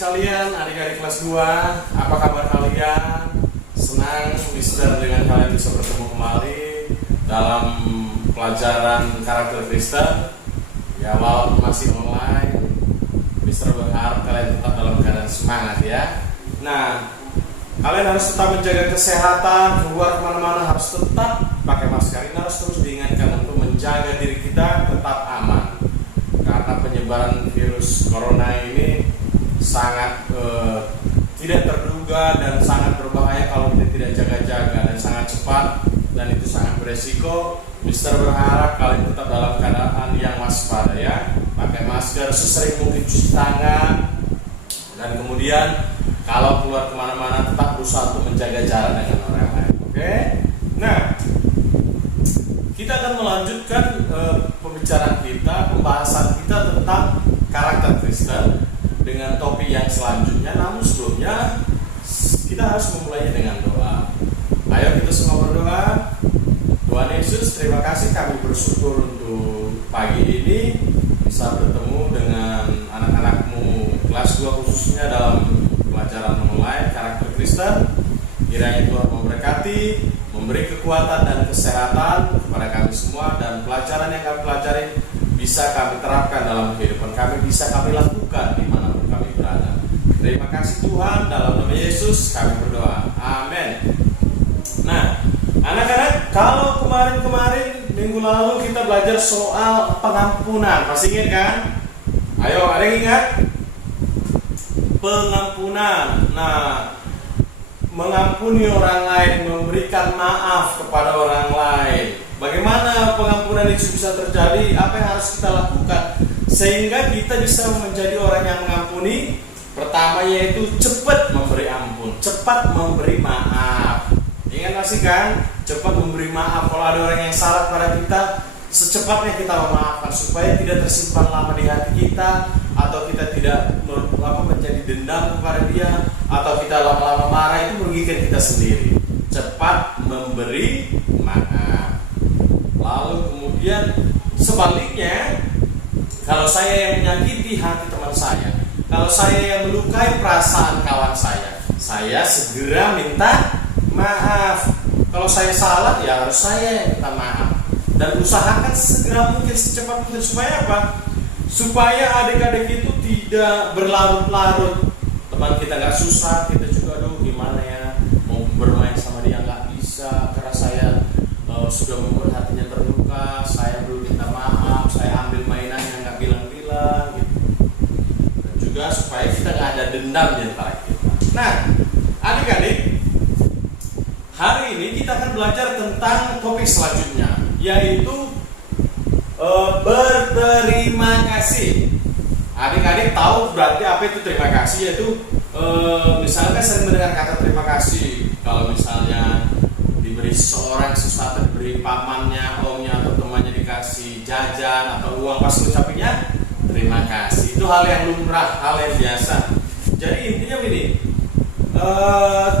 sekalian, adik-adik kelas 2, apa kabar kalian? Senang Mister dengan kalian bisa bertemu kembali dalam pelajaran karakter Kristen. Ya, walaupun masih online, Mister berharap kalian tetap dalam keadaan semangat ya. Nah, kalian harus tetap menjaga kesehatan, keluar kemana-mana harus tetap pakai masker. Ini harus terus diingatkan untuk menjaga diri kita tetap aman. Karena penyebaran virus corona ini sangat tidak terduga dan sangat berbahaya kalau kita tidak jaga-jaga, dan sangat cepat dan itu sangat beresiko. Mister berharap kalian tetap dalam keadaan yang waspada ya, pakai masker, sesering mungkin cuci tangan, dan kemudian kalau keluar kemana-mana tetap berusaha untuk menjaga jarak dengan orang lain. Oke? Nah, kita akan melanjutkan pembicaraan kita, pembahasan kita tentang karakter Kristen dengan topik yang selanjutnya. Namun sebelumnya kita harus memulainya dengan doa. Ayo kita semua berdoa. Tuhan Yesus, terima kasih, kami bersyukur untuk pagi ini bisa bertemu dengan anak-anakmu kelas 2 khususnya dalam pelajaran online karakter Kristen. Kiranya Tuhan memberkati, memberi kekuatan dan kesehatan kepada kami semua, dan pelajaran yang kami pelajari bisa kami terapkan dalam kehidupan kami, bisa kami lakukan dimanapun kami berada. Terima kasih Tuhan, dalam nama Yesus kami berdoa, amin. Nah, anak-anak, kalau kemarin minggu lalu kita belajar soal pengampunan, pasti ingat kan? Ayo, ada yang ingat? Pengampunan. Nah, mengampuni orang lain, memberikan maaf kepada orang lain. Bagaimana pengampunan itu bisa terjadi? Apa yang harus kita lakukan sehingga kita bisa menjadi orang yang mengampuni? Pertama yaitu cepat memberi ampun, cepat memberi maaf. Ingat masih kan? Cepat memberi maaf. Kalau ada orang yang salah pada kita, secepatnya kita memaafkan supaya tidak tersimpan lama di hati kita, atau kita tidak menjadi dendam kepada dia, atau kita lama-lama marah, itu merugikan kita sendiri. Cepat memberi maaf. Lalu kemudian sebaliknya, kalau saya yang menyakiti hati teman saya, kalau saya yang melukai perasaan kawan saya segera minta maaf. Kalau saya salah, ya harus saya yang minta maaf. Dan usahakan segera mungkin, secepat mungkin. Supaya apa? Supaya adik-adik itu tidak berlarut-larut. Teman kita nggak susah, kita juga aduh gimana ya, mau bermain sama dia nggak bisa, karena saya sudah membuat hatinya terluka, saya belum minta maaf, saya ambil mainannya nggak bilang-bilang gitu. Dan juga supaya kita nggak ada dendam di antara kita. Nah, adik-adik, hari ini kita akan belajar tentang topik selanjutnya, yaitu berterima kasih. Adik-adik tahu berarti apa itu terima kasih? Yaitu misalkan sering mendengar kata terima kasih. Kalau misalnya diberi seseorang sesuatu, diberi pamannya, omnya atau temannya dikasih jajan atau uang, pas ucapinya terima kasih. Itu hal yang lumrah, hal yang biasa. Jadi intinya begini,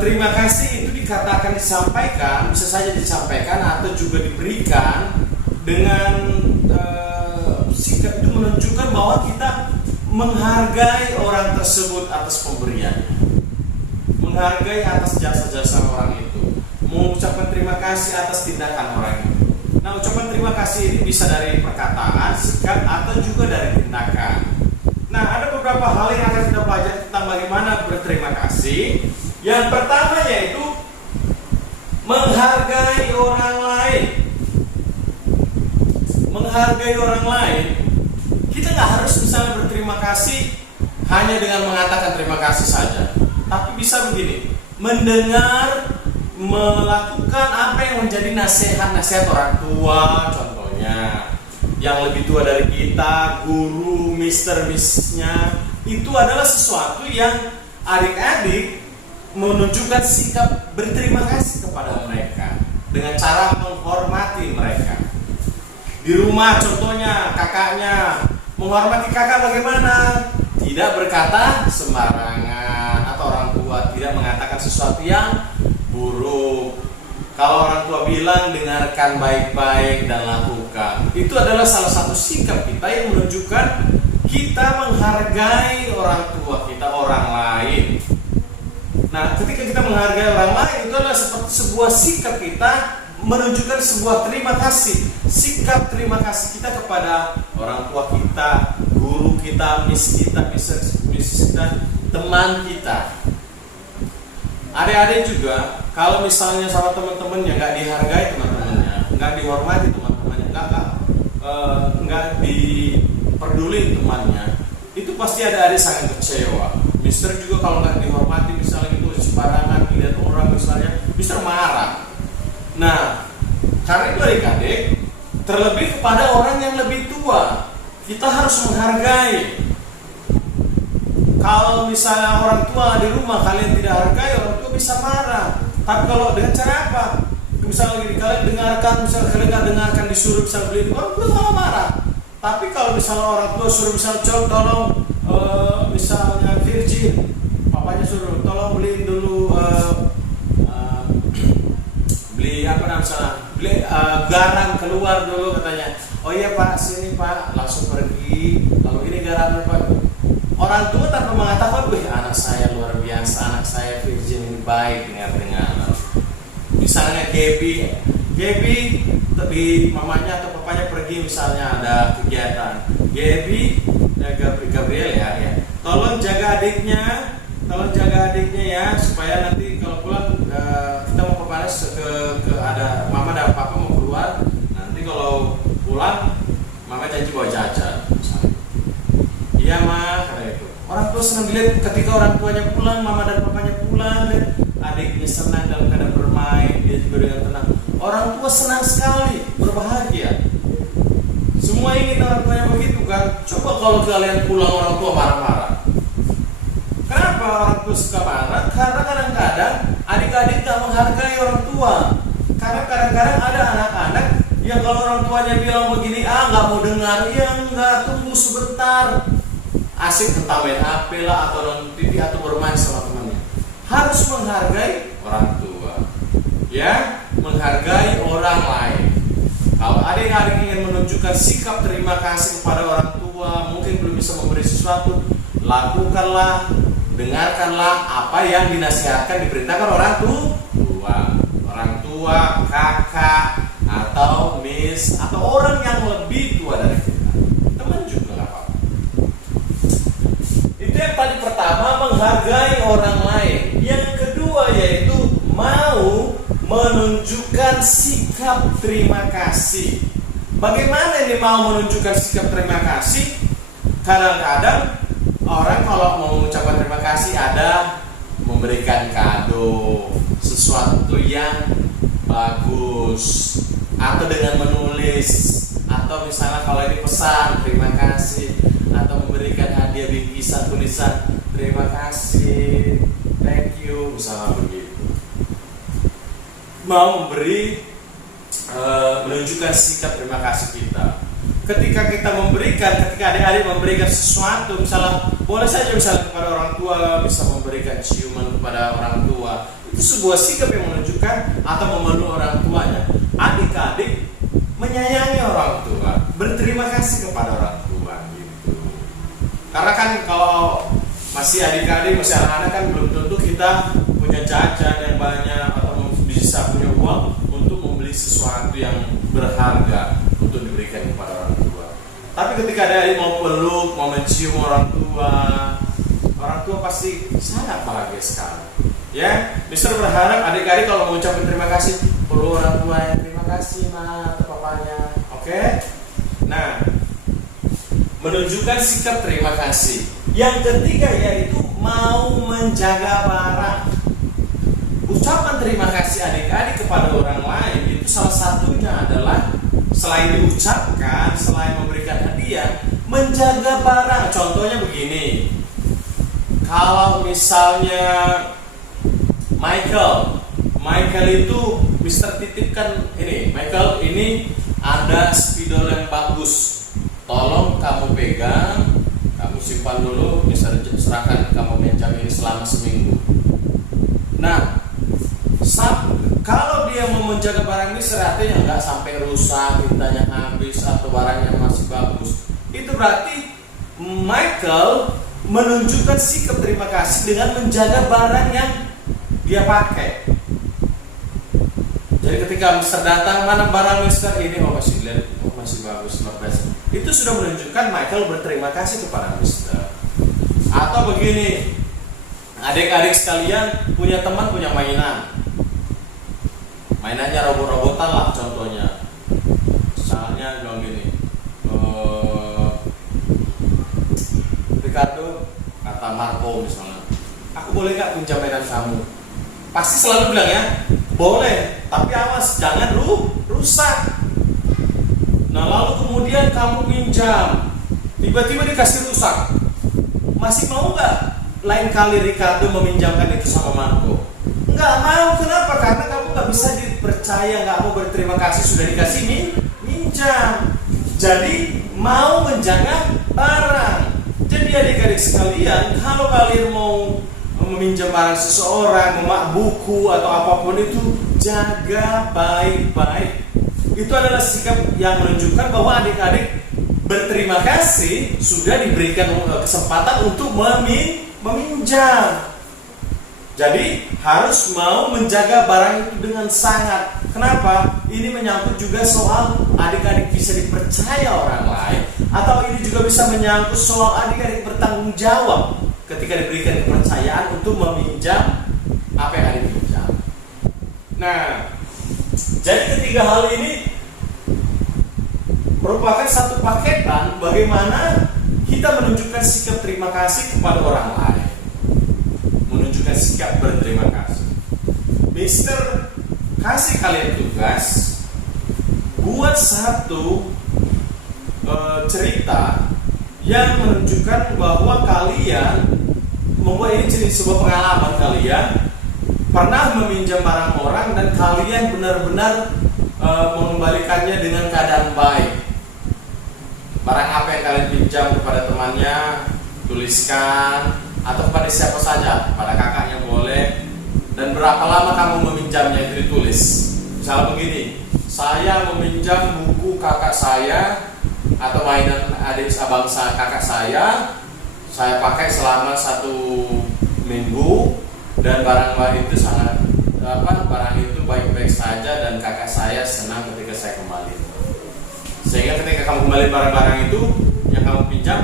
terima kasih itu dikatakan, disampaikan, bisa saja disampaikan atau juga diberikan dengan sikap itu menunjukkan bahwa kita menghargai orang tersebut atas pemberiannya, menghargai atas jasa-jasa orang itu, mengucapkan terima kasih atas tindakan orang itu. Nah, ucapan terima kasih ini bisa dari perkataan, sikap, atau juga dari tindakan. Nah, ada beberapa hal yang akan kita pelajari tentang bagaimana berterima kasih. Yang pertama yaitu menghargai orang lain. Menghargai orang lain, kita nggak harus misalnya berterima kasih hanya dengan mengatakan terima kasih saja, tapi bisa begini, mendengar, melakukan apa yang menjadi nasihat-nasihat orang tua, contohnya yang lebih tua dari kita, guru, mister-misnya, itu adalah sesuatu yang adik-adik menunjukkan sikap berterima kasih kepada mereka dengan cara menghormati mereka. Di rumah contohnya kakaknya, menghormati kakak bagaimana? Tidak berkata sembarangan, atau orang tua tidak mengatakan sesuatu yang buruk. Kalau orang tua bilang, dengarkan baik-baik dan lakukan. Itu adalah salah satu sikap kita yang menunjukkan kita menghargai orang tua kita, orang lain. Nah, ketika kita menghargai orang lain, itu adalah seperti sebuah sikap kita menunjukkan sebuah terima kasih. Sikap terima kasih kita kepada orang tua kita, guru kita, miss kita, teman kita. Adik-adik juga, kalau misalnya sama teman-temannya nggak dihargai teman-temannya, nggak dihormati teman-temannya, nggak diperduli temannya, itu pasti ada adik sangat kecewa. Mister juga kalau nggak dihormati, misalnya itu sembarangan lihat orang misalnya, Mister marah. Nah, karena itu adik-adik, terlebih kepada orang yang lebih tua, kita harus menghargai. Kalau misalnya orang tua di rumah kalian tidak hargai, orang tua bisa marah. Tapi kalau dengan cara apa? Misalnya kalian dengarkan, misalnya kalian nggak dengarkan, disuruh misalnya beli, orang tua malah marah. Tapi kalau misalnya orang tua suruh misalnya tolong misalnya Virgin, papanya suruh tolong beliin dulu beli apa namanya, beli garam keluar dulu katanya. Oh iya Pak, sini Pak, langsung pergi. Lalu ini garamnya Pak. Orang tua tanpa mengatakan, anak saya luar biasa, anak saya Virgin ini baik dengar. Misalnya Gaby, tapi mamanya atau papanya pergi misalnya ada kegiatan. Gabriel ya, tolong jaga adiknya ya, supaya nanti kalau pulang kita mau ke ada mama dan papa mau keluar. Nanti kalau pulang, mama janji bawa jajan. Iya mah, karena itu orang tua senang dilihat ketika orang tuanya pulang, mama dan papanya pulang, dan adiknya senang dalam keadaan bermain, dia juga dengan tenang. Orang tua senang sekali, berbahagia. Semua ingin orang tuanya begitu kan? Coba kalau kalian pulang orang tua marah-marah. Kenapa orang tua suka marah? Karena kadang-kadang adik-adik tak menghargai orang tua. Karena kadang-kadang ada anak-anak yang kalau orang tuanya bilang begini, nggak mau dengar, ya nggak, tunggu sebentar. Asik entah main HP lah, atau nonton TV, atau bermain sama temannya. Harus menghargai orang tua, ya, menghargai orang lain. Kalau adik-adik ingin menunjukkan sikap terima kasih kepada orang tua, mungkin belum bisa memberi sesuatu, lakukanlah, dengarkanlah apa yang dinasihatkan, diperintahkan orang tua, kakak, atau miss, atau orang yang lebih tua dari kita. Teman juga nggak apa-apa. Itu yang paling pertama, menghargai orang lain. Yang kedua yaitu mau menunjukkan sikap terima kasih. Bagaimana ini mau menunjukkan sikap terima kasih? Kadang-kadang orang kalau mau mengucapkan terima kasih ada memberikan kado, sesuatu yang bagus, atau dengan menulis, atau misalnya kalau ini pesan terima kasih, atau memberikan hadiah bingkisan tulisan terima kasih, thank you, misalnya begitu. Mau memberi, menunjukkan sikap terima kasih kita. Ketika kita memberikan, ketika adik-adik memberikan sesuatu, misalnya boleh saja misalnya kepada orang tua, bisa memberikan ciuman kepada orang tua, itu sebuah sikap yang menunjukkan atau memeluk orang tuanya. Adik-adik menyayangi orang tua, berterima kasih kepada orang tua gitu. Karena kan kalau masih adik-adik, masih anak-anak kan belum tentu kita punya jajan yang banyak atau bisa punya uang untuk membeli sesuatu yang berharga untuk diberikan kepada orang tua. Tapi ketika adik-adik mau peluk, mau mencium orang tua pasti sangat bahagia sekali. Ya, Mister berharap adik-adik kalau mengucapkan terima kasih, peluk orang tua ya, terima kasih ma atau papanya. Oke? Nah, menunjukkan sikap terima kasih. Yang ketiga yaitu mau menjaga barang. Ucapan terima kasih adik-adik kepada orang lain itu salah satunya adalah selain diucapkan, selain memberikan hadiah, menjaga barang. Contohnya begini, kalau misalnya Michael itu Mister titipkan ini, Michael ini ada spidol yang bagus, tolong kamu pegang, kamu simpan dulu, Mister serahkan kamu pinjam ini selama seminggu. Nah, kalau dia mau menjaga barang ini artinya nggak sampai rusak, tintanya habis atau barangnya masih bagus, itu berarti Michael menunjukkan sikap terima kasih dengan menjaga barang yang dia pakai. Jadi ketika Mister datang, mana barang Mister ini, oh masih lihat, oh masih bagus, not bad. Itu sudah menunjukkan Michael berterima kasih kepada Mister. Atau begini, adik-adik sekalian punya teman punya mainannya robot-robotan lah contohnya. Misalnya bilang gini, Ricardo, kata Marco misalnya, aku boleh gak pinjam mainan kamu? Pasti selalu bilang ya, boleh, tapi awas jangan rusak. Nah lalu kemudian kamu pinjam, tiba-tiba dikasih rusak, masih mau gak lain kali Ricardo meminjamkan itu sama Marco? Nggak mau. Kenapa? Karena kamu nggak bisa dipercaya, nggak mau berterima kasih sudah dikasih minjam. Jadi mau menjaga barang. Jadi adik-adik sekalian, kalau kalian mau meminjam barang seseorang, memak buku atau apapun itu, jaga baik-baik. Itu adalah sikap yang menunjukkan bahwa adik-adik berterima kasih sudah diberikan kesempatan untuk meminjam. Jadi harus mau menjaga barang itu dengan sangat. Kenapa? Ini menyangkut juga soal adik-adik bisa dipercaya orang lain, atau ini juga bisa menyangkut soal adik-adik bertanggung jawab ketika diberikan kepercayaan untuk meminjam apa yang adik pinjam. Nah, jadi ketiga hal ini merupakan satu paketan bagaimana kita menunjukkan sikap terima kasih kepada orang lain, menunjukkan sikap berterima kasih. Mister kasih kalian tugas buat satu cerita yang menunjukkan bahwa kalian membuat ini jadi sebuah pengalaman, kalian pernah meminjam barang orang dan kalian benar-benar mengembalikannya dengan keadaan baik. Barang apa yang kalian pinjam kepada temannya, tuliskan, atau kepada siapa saja, pada kakaknya boleh. Dan berapa lama kamu meminjamnya itu ditulis. Misalnya begini, saya meminjam buku kakak saya atau mainan adik abang kakak saya pakai selama 1 minggu dan barang itu sangat barang itu baik-baik saja dan kakak saya senang ketika saya kembali. Sehingga ketika kamu kembali barang-barang itu yang kamu pinjam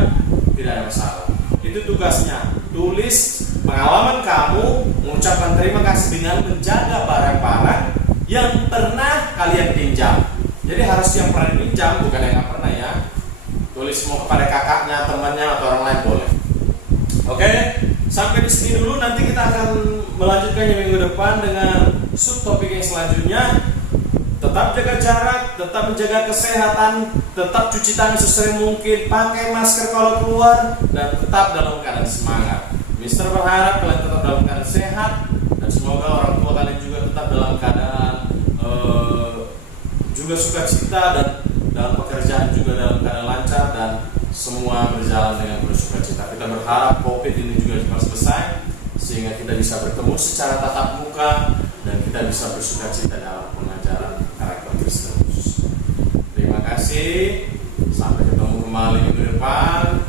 tidak ada masalah. Itu tugasnya. Tulis pengalaman kamu mengucapkan terima kasih dengan menjaga barang-barang yang pernah kalian pinjam. Jadi harus yang pernah pinjam, bukan yang nggak pernah ya. Tulis mau kepada kakaknya, temannya atau orang lain boleh. Oke, sampai di sini dulu. Nanti kita akan melanjutkannya minggu depan dengan subtopik yang selanjutnya. Tetap jaga jarak, tetap menjaga kesehatan, tetap cuci tangan sesering mungkin, pakai masker kalau keluar, dan tetap dalam keadaan semangat. Mister berharap kalian tetap dalam keadaan sehat, dan semoga orang tua kalian juga tetap dalam keadaan juga sukacita, dan dalam pekerjaan juga dalam keadaan lancar, dan semua berjalan dengan bersukacita. Kita berharap COVID ini juga cepat selesai, sehingga kita bisa bertemu secara tatap muka, dan kita bisa bersukacita dalam pengajaran karakter Kristen khusus. Terima kasih, sampai ketemu kembali minggu depan.